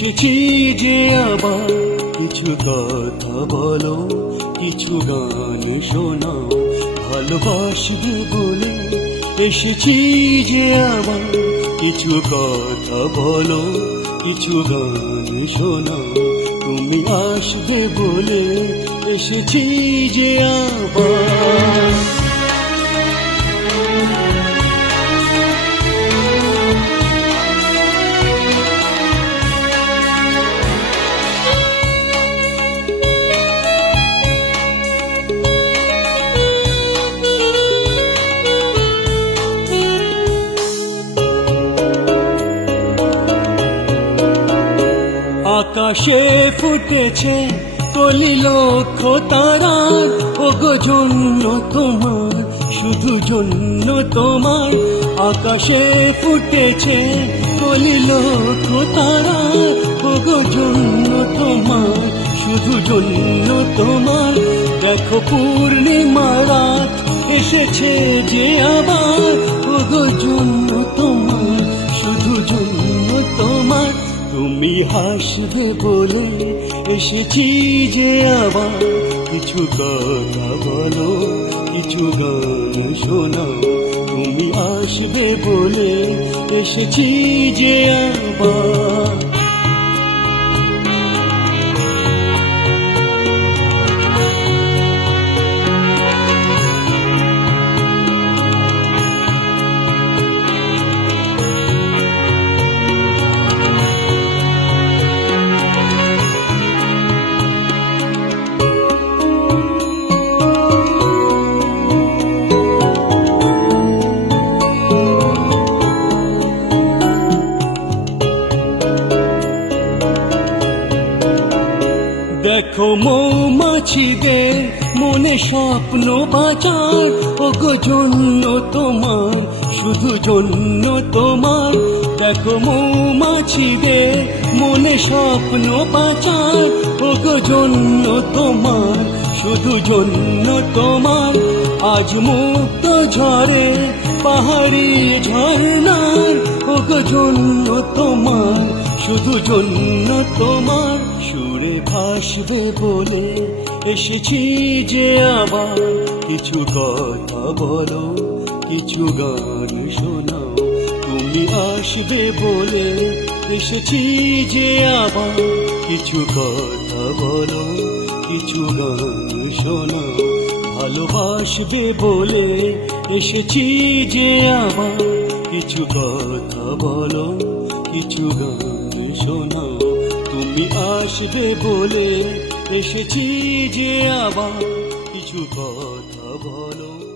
এসেছি যে আবার কিছু কথা বলো, কিছু গান শোনাও, ভালোবাসবে বলে এসেছি যে আবার কিছু কথা বলো, কিছু গান শোনাও, তুমি আসবে বলে এসেছি যে আবার। আকাশে ফুটেছে কলি লক্ষ তারার, ওগো জন্য তোমার, শুধু জন্য তোমার। আকাশে ফুটেছে কলি লক্ষ তারার, ওগো জন্য তোমার, শুধু জন্য তোমার। দেখো পূর্ণিমা রাত এসেছে যে আবার, ওগো জন্য তোমার, শুধু জন্য তোমার। তুমি হাসবে বলে এসেছি যে আবার কিছু কথা বলো, কিছু গান শোনাও, তুমি আসবে বলে এসেছি যে আবার। দেখো মৌমাছিদের মনে স্বপ্ন বাঁচার, ওগো জন্য তোমার, শুধু জন্য তোমার। দেখো মৌমাছিদের মনে স্বপ্ন বাঁচার, ওগো জন্য তোমার, শুধু জন্য তোমার। আজ মুক্ত ঝরে পাহাড়ি ঝর্ণার, ওগো জন্য তোমার, শুধু জন্য তোমার। সুরে ভাসবে বলে এসেছি যে আবার কিছু কথা বলো, কিছু গান শোনাও, তুমি আসবে বলে এসেছি যে আবার কিছু কথা বলো, কিছু গান শোনাও, ভালোবাসবে বলে এসেছি যে আবার কিছু কথা বলো, কিছু গান শোনাও, তুমি আসবে বলে এসেছি যে আবার কিছু কথা বলো।